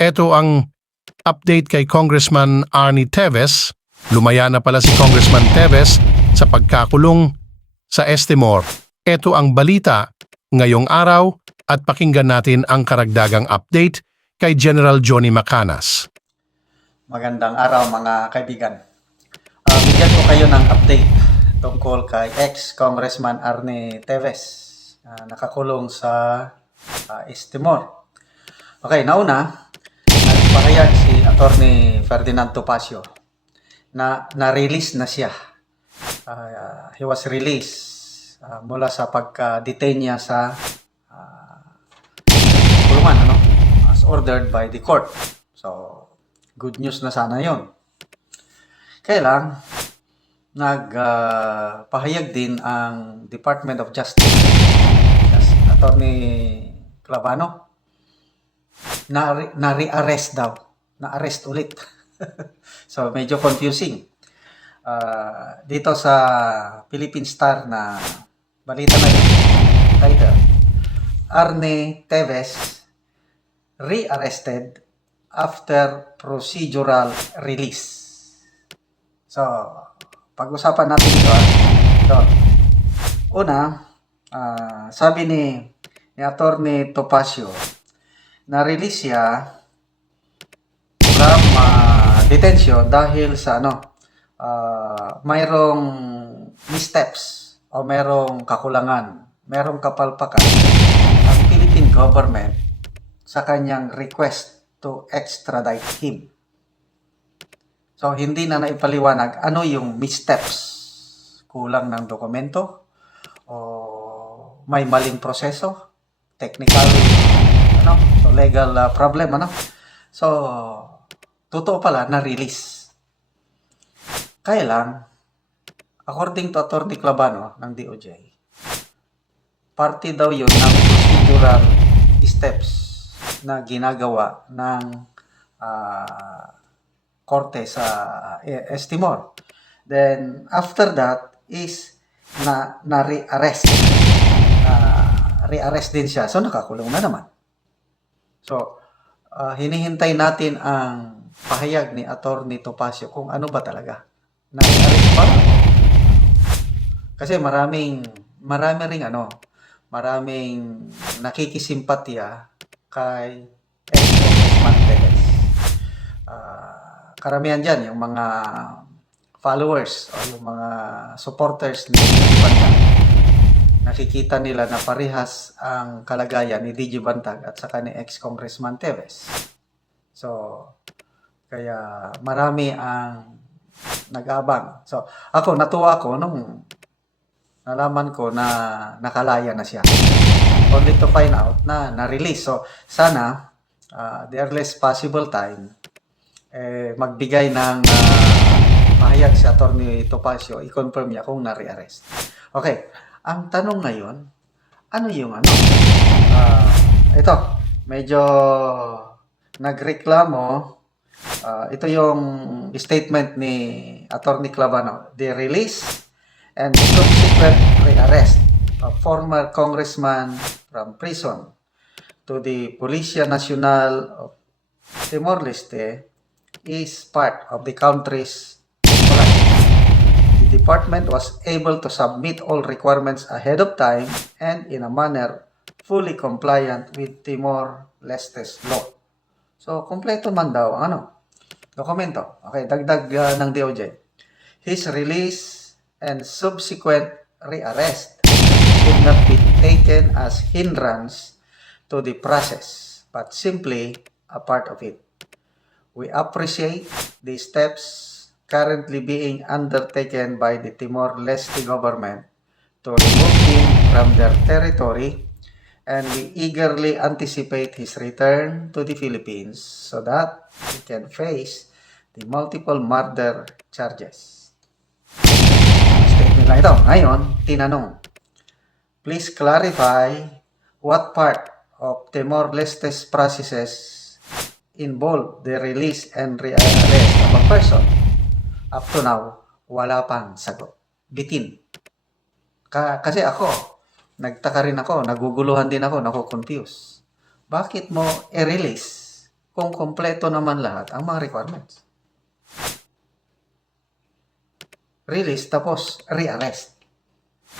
Ito ang update kay Congressman Arnie Teves. Lumaya na pala si Congressman Teves sa pagkakulong sa Estimor. Ito ang balita ngayong araw at pakinggan natin ang karagdagang update kay General Johnny Macanas. Magandang araw mga kaibigan. Bigyan ko kayo ng update tungkol kay ex-Congressman Arnie Teves nakakulong sa Estimor. Okay, nauna, nagpahayag si Attorney Ferdinand Topacio na na-release na siya. He was released mula sa pagka-detain niya sa kulungan, as ordered by the court. So, good news na sana yon. Kaya lang, nagpahayag din ang Department of Justice, Attorney Clavano, na re-arrest daw. Na-arrest ulit. So, medyo confusing. Dito sa Philippine Star na balita na yun, title, Arnie Teves re-arrested after procedural release. So, pag-usapan natin ito. So, una, sabi ni Attorney Topacio, na-release siya from detention dahil sa mayroong missteps o mayroong kakulangan, mayroong kapalpakan ang Philippine government sa kanyang request to extradite him. So, hindi na naipaliwanag ano yung missteps. Kulang ng dokumento o may maling proseso, technical, so legal problem, So, totoo pala, na-release. Kaya lang, according to Attorney Clavano ng DOJ, parte daw yun ng procedural steps na ginagawa ng korte sa Estimor. Then, after that is na-re-arrest. Re-arrest din siya. So, nakakulong na naman. So, hinihintay natin ang pahayag ni Attorney Topacio kung ano ba talaga. Na-re-arrest pa? Kasi maraming nakikisimpatya kay ex-Congressman Teves. Karamihan dyan, yung mga followers o yung mga supporters ni DJ Bantag, nakikita nila na parehas ang kalagayan ni DJ Bantag at saka ni ex-Congressman Teves. So, kaya marami ang nag-abang. So, natuwa ako nung nalaman ko na nakalaya na siya. Only to find out na na-release. So, sana, the earliest possible time, magbigay ng pahayag si Attorney Topacio, i-confirm niya kung na-re-arrest. Okay, ang tanong ngayon, ano yung ito, medyo nagreklamo, ito yung statement ni Attorney Clavano, the release and subsequent re-arrest of former congressman from prison to the Policia Nacional of Timor-Leste is part of the country's policy. The department was able to submit all requirements ahead of time and in a manner fully compliant with Timor-Leste's law. So, kompleto man daw ang dokumento. Okay, dagdag ng DOJ. His release and subsequent re-arrest should not be taken as hindrance to the process, but simply a part of it. We appreciate the steps currently being undertaken by the Timor-Leste government to remove him from their territory, and we eagerly anticipate his return to the Philippines so that he can face the multiple murder charges. Statement lang ito. Ngayon, tinanong, please clarify what part of Timor-Leste's processes involve the release and re-arrest of a person. Up to now, wala pang sagot. Bitin. Kasi ako, nagtaka rin ako, naguguluhan din ako, nako-confuse. Bakit mo i-release kung kompleto naman lahat ang mga requirements. Release tapos re-arrest.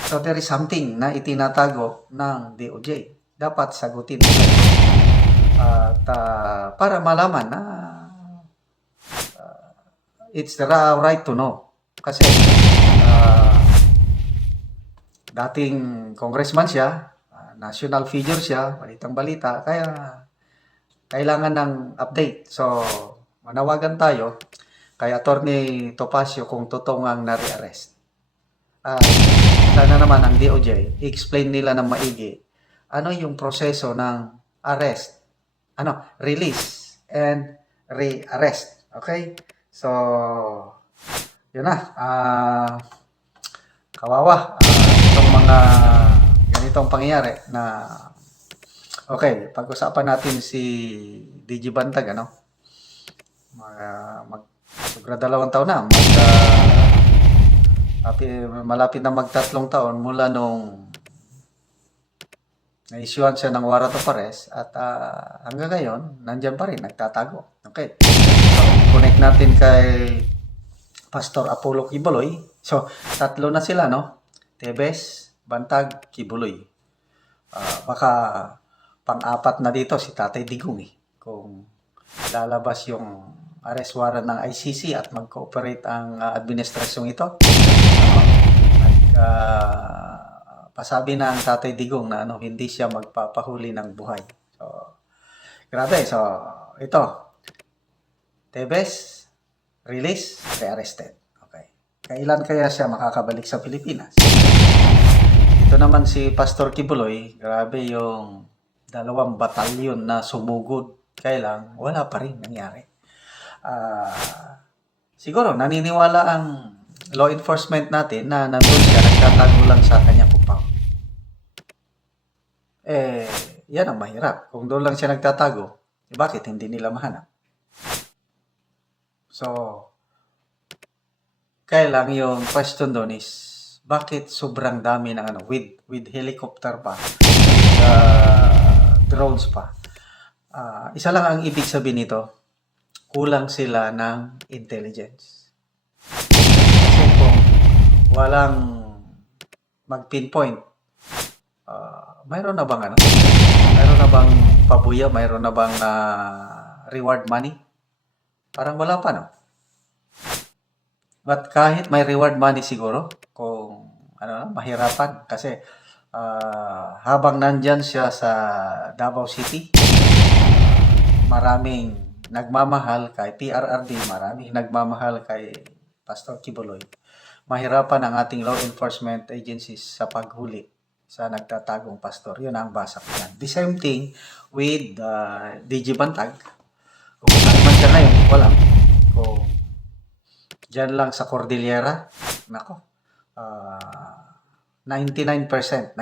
So there is something na itinatago ng DOJ. Dapat sagutin nila. At para malaman na it's the right to know. Kasi dating congressman siya, national figure siya, balitang-balita, kaya kailangan ng update. So, manawagan tayo kay Attorney Topacio kung totoo ngang nare-arrest. Sana naman ang DOJ, i-explain nila ng maigi ano yung proseso ng arrest, release and re-arrest. Okay? So, yun na. Kawawa. Itong mga ganitong pangyayari na okay, pag-usapan natin si DG Bantag, sobra 2 taon na. Malapit na mag-3 taon mula nung na-issuean siya ng warrant of arrest at hanggang ngayon, nandyan pa rin, nagtatago. Okay. So, connect natin kay Pastor Apollo Kibuloy. So, 3 na sila, Tevez, Bantag, Kibuloy. Baka pang-4 na dito si Tatay Digong kung lalabas yung arrest warrant ng ICC at mag-cooperate ang administrasyong ito. Pasabi na ang Tatay Digong na hindi siya magpapahuli ng buhay. So, grabe. So, ito. Tevez, release, re-arrested. Okay. Kailan kaya siya makakabalik sa Pilipinas? Ito naman si Pastor Kibuloy, grabe yung 2 batalyon na sumugod. Kailan, wala pa rin nangyari. Siguro, naniniwala ang law enforcement natin na nandun siya, nagtatago lang sa kanyang compound. Yan ang mahirap. Kung doon lang siya nagtatago, bakit hindi nila mahanap? So, kailang yung question doon is, bakit sobrang dami ng with helicopter pa, drones pa? Isa lang ang ibig sabihin nito, kulang sila ng intelligence. Kasi kung walang mag-pinpoint, mayroon na bang mayroon na bang pabuya, mayroon na bang reward money? Parang wala pa, But kahit may reward money siguro, kung mahirapan kasi habang nandyan siya sa Davao City, maraming nagmamahal kay PRRD, maraming nagmamahal kay Pastor Kibuloy. Mahirapan ang ating law enforcement agencies sa paghuli sa nagtatagong pastor. Yun ang basa ko yan. The same thing with DG Bantag. Kung saan man siya ngayon, hindi ko alam. Kung dyan lang sa Cordillera, 99.9%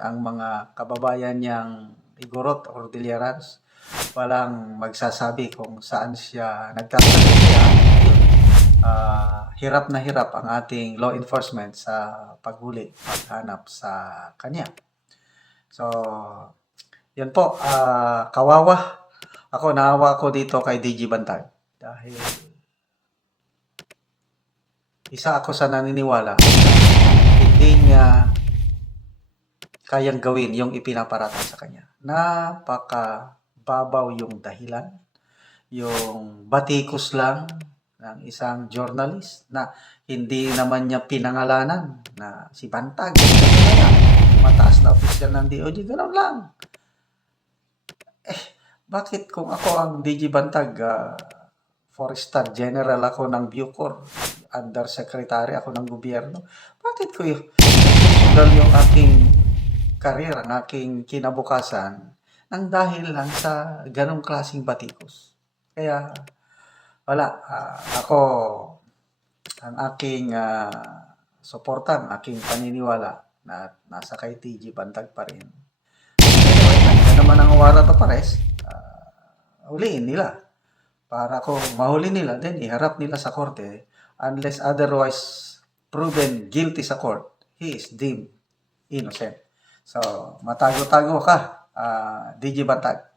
ang mga kababayan niyang Igorot, Cordillerans, walang magsasabi kung saan siya nagtatago. Hirap na hirap ang ating law enforcement sa paghuli, paghanap sa kanya. So, yun po, kawawa. Naawa ako dito kay DG Bantag. Dahil isa ako sa naniniwala, hindi niya kayang gawin yung ipinaparatang sa kanya. Napakababaw yung dahilan, yung batikos lang ng isang journalist na hindi naman niya pinangalanan na si Bantag. Mataas na opisyal ng DOJ, gano'n lang. Bakit kung ako ang DG Bantag, Forestar General ako ng Bucor, Undersecretary ako ng gobyerno, bakit ko susugal yung aking career, ang aking kinabukasan, nang dahil lang sa ganong klaseng batikos? Kaya, wala. Ako, ang aking suporta, ang aking paniniwala na nasa kay DG Bantag pa rin. Anyway, nandiyan naman ang warrant of arrest, huliin nila. Para kung mahuli nila, then iharap nila sa korte. Unless otherwise proven guilty sa court, he is deemed innocent. So, matago-tago ka, DG Bantag.